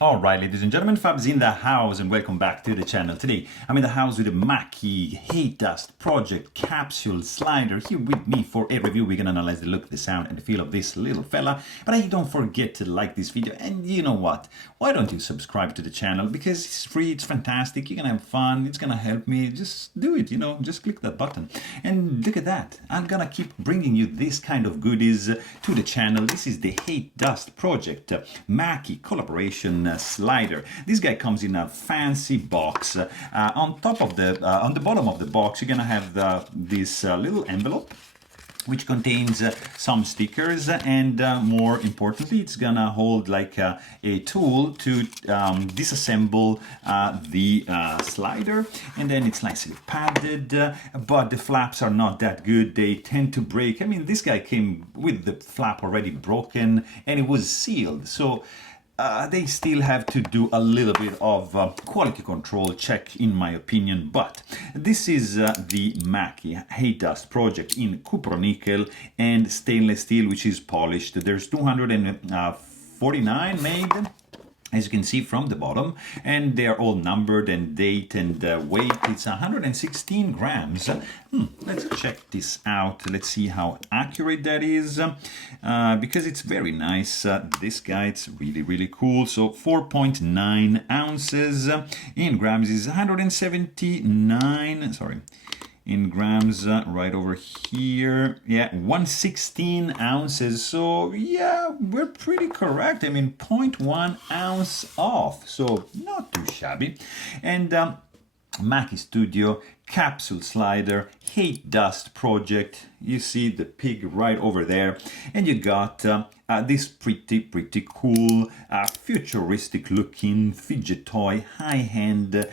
Alright, ladies and gentlemen, Fab's in the house and welcome back to the channel. Today, I'm in the house with the Mackie HateDust Project Capsule Slider here with me for a review. We're gonna analyze the look, the sound, and the feel of this little fella. But hey, don't forget to like this video, and you know what? Why don't you subscribe to the channel? Because it's free, it's fantastic, you're gonna have fun, it's gonna help me. Just do it, just click that button. And look at that, I'm gonna keep bringing you this kind of goodies to the channel. This is the HateDust Project Mackie collaboration slider. This guy comes in a fancy box. On the bottom of the box, you're gonna have this little envelope which contains some stickers, and more importantly, it's gonna hold like a tool to disassemble the slider, and then it's nicely padded, but the flaps are not that good. They tend to break. I mean, this guy came with the flap already broken and it was sealed, so they still have to do a little bit of quality control check, in my opinion. But this is the Mackie HateDust project in copper nickel and stainless steel, which is polished. There's 249 made, as you can see from the bottom, and they're all numbered and date and weight. It's 116 grams. Let's check this out. Let's see how accurate that is, because it's very nice. This guy, it's really cool. So 4.9 ounces in grams is 179, sorry, in grams, right over here, yeah, 116 ounces. So yeah, we're pretty correct. I mean, 0.1 ounce off, so not too shabby. And Mackie Studio Capsule Slider HateDust Project. You see the pig right over there, and you got this pretty cool futuristic looking fidget toy high-hand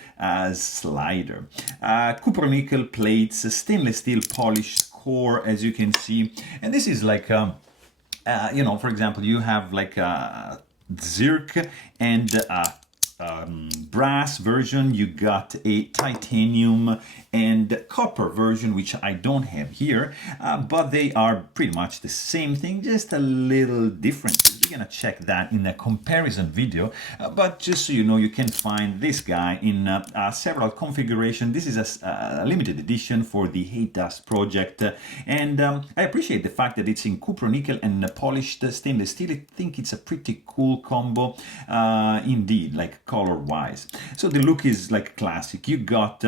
slider. Copper nickel plates, stainless steel polished core, as you can see, and this is like for example, you have like a zirc and brass version, you got a titanium and copper version, which I don't have here, but they are pretty much the same thing, just a little different. We're gonna check that in a comparison video, but just so you know, you can find this guy in several configurations. This is a limited edition for the HateDust project, and I appreciate the fact that it's in copper nickel and polished stainless steel. I think it's a pretty cool combo, indeed, like color wise. So the look is like classic. You got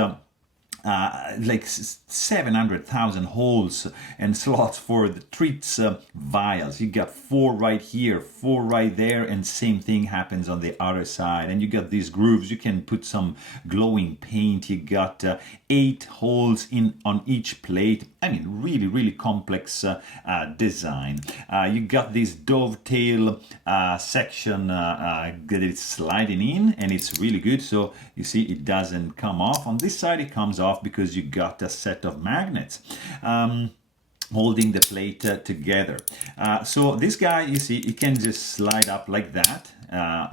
like 700,000 holes and slots for the treats vials. You got 4 right here, 4 right there, and same thing happens on the other side. And you got these grooves. You can put some glowing paint. You got 8 holes in on each plate. I mean, really complex design. You got this dovetail section that it's sliding in, and it's really good. So you see, it doesn't come off. On this side, it comes off because you got a set of magnets holding the plate together. So this guy, you see, it can just slide up like that.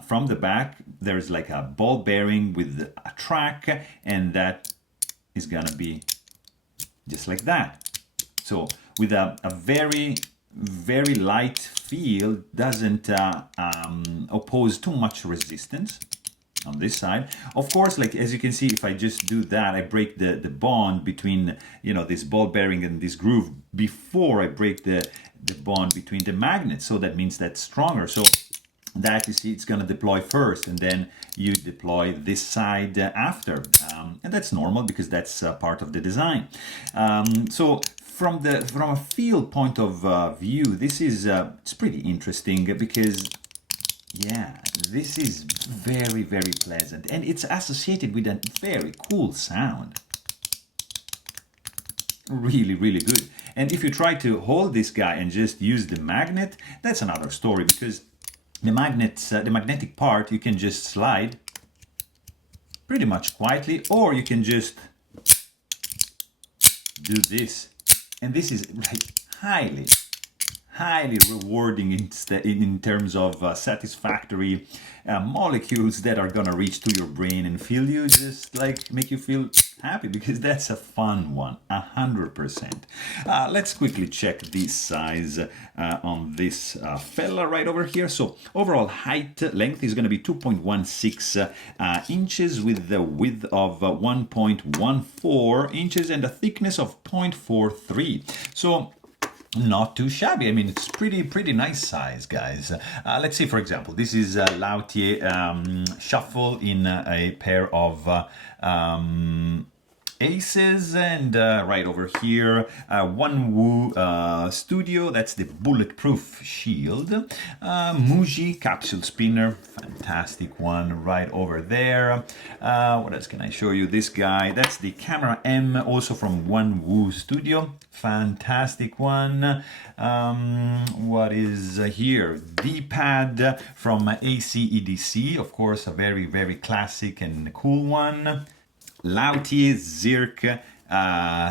From the back, there's like a ball bearing with a track, and that is gonna be just like that. So with a very light feel, doesn't oppose too much resistance. On this side, of course, like as you can see, if I just do that, I break the bond between this ball bearing and this groove before I break the bond between the magnets. So that means that's stronger. So that, you see, it's going to deploy first, and then you deploy this side after, and that's normal because that's part of the design. So from a feel point of view, this is it's pretty interesting because, yeah, this is very pleasant, and it's associated with a very cool sound. Really good. And if you try to hold this guy and just use the magnet, that's another story, because the magnets, the magnetic part, you can just slide pretty much quietly, or you can just do this, and this is like highly rewarding in terms of satisfactory molecules that are gonna reach to your brain and feel you, just like make you feel happy, because that's a fun one, 100%. Let's quickly check the size on this fella right over here. So overall height length is going to be 2.16 inches with the width of 1.14 inches and a thickness of 0.43. So not too shabby. I mean, it's pretty nice size, guys. Let's see, for example, this is Lautier Shuffle in a pair of aces, and right over here One Woo Studio, that's the bulletproof shield. Muji capsule spinner, fantastic one right over there. What else can I show you? This guy, that's the Camera M, also from One Woo Studio, fantastic one. What is here? D-pad from ACEDC, of course, a very classic and cool one. Lautier Zirk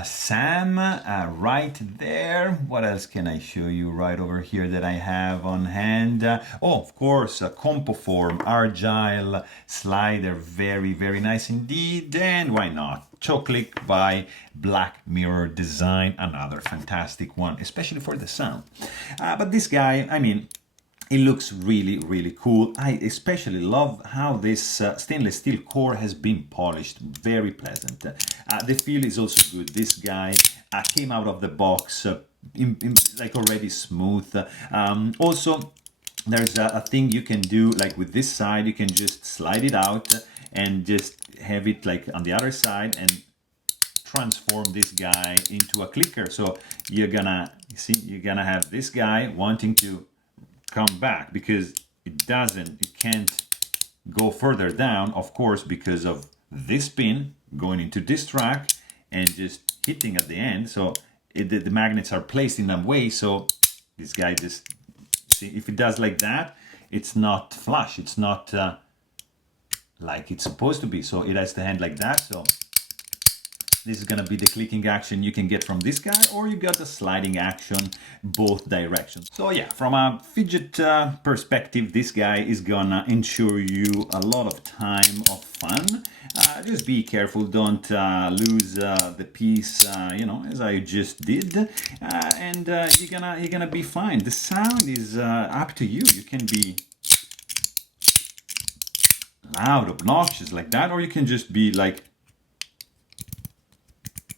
Sam right there. What else can I show you right over here that I have on hand? Oh, of course, a Compoform Argyle Slider, very nice indeed. And why not? Choclick by Black Mirror Design, another fantastic one, especially for the sound. But this guy, I mean, it looks really cool. I especially love how this stainless steel core has been polished, very pleasant. The feel is also good. This guy came out of the box like already smooth. Also, there's a thing you can do, like with this side, you can just slide it out and just have it like on the other side and transform this guy into a clicker. So you're gonna have this guy wanting to come back because it can't go further down, of course, because of this pin going into this track and just hitting at the end. So the magnets are placed in a way so this guy just, see, if it does like that, it's not flush, it's not like it's supposed to be. So it has to hand like that. So this is going to be the clicking action you can get from this guy, or you got the sliding action, both directions. So yeah, from a fidget perspective, this guy is gonna ensure you a lot of time of fun. Just be careful, don't lose the piece, you know, as I just did, and you're gonna be fine. The sound is up to you. You can be loud, obnoxious like that, or you can just be like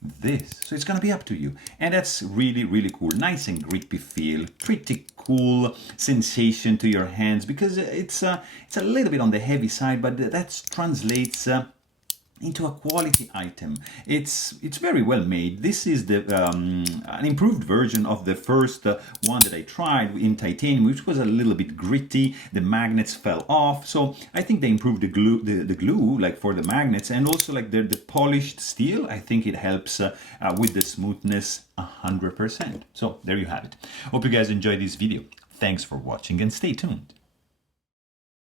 this. So it's gonna be up to you, and that's really cool. Nice and grippy feel, pretty cool sensation to your hands, because it's a little bit on the heavy side, but that translates into a quality item. It's very well made. This is the an improved version of the first one that I tried in titanium, which was a little bit gritty. The magnets fell off, so I think they improved the glue like for the magnets, and also like the polished steel. I think it helps with the smoothness 100%. So there you have it. Hope you guys enjoyed this video. Thanks for watching and stay tuned.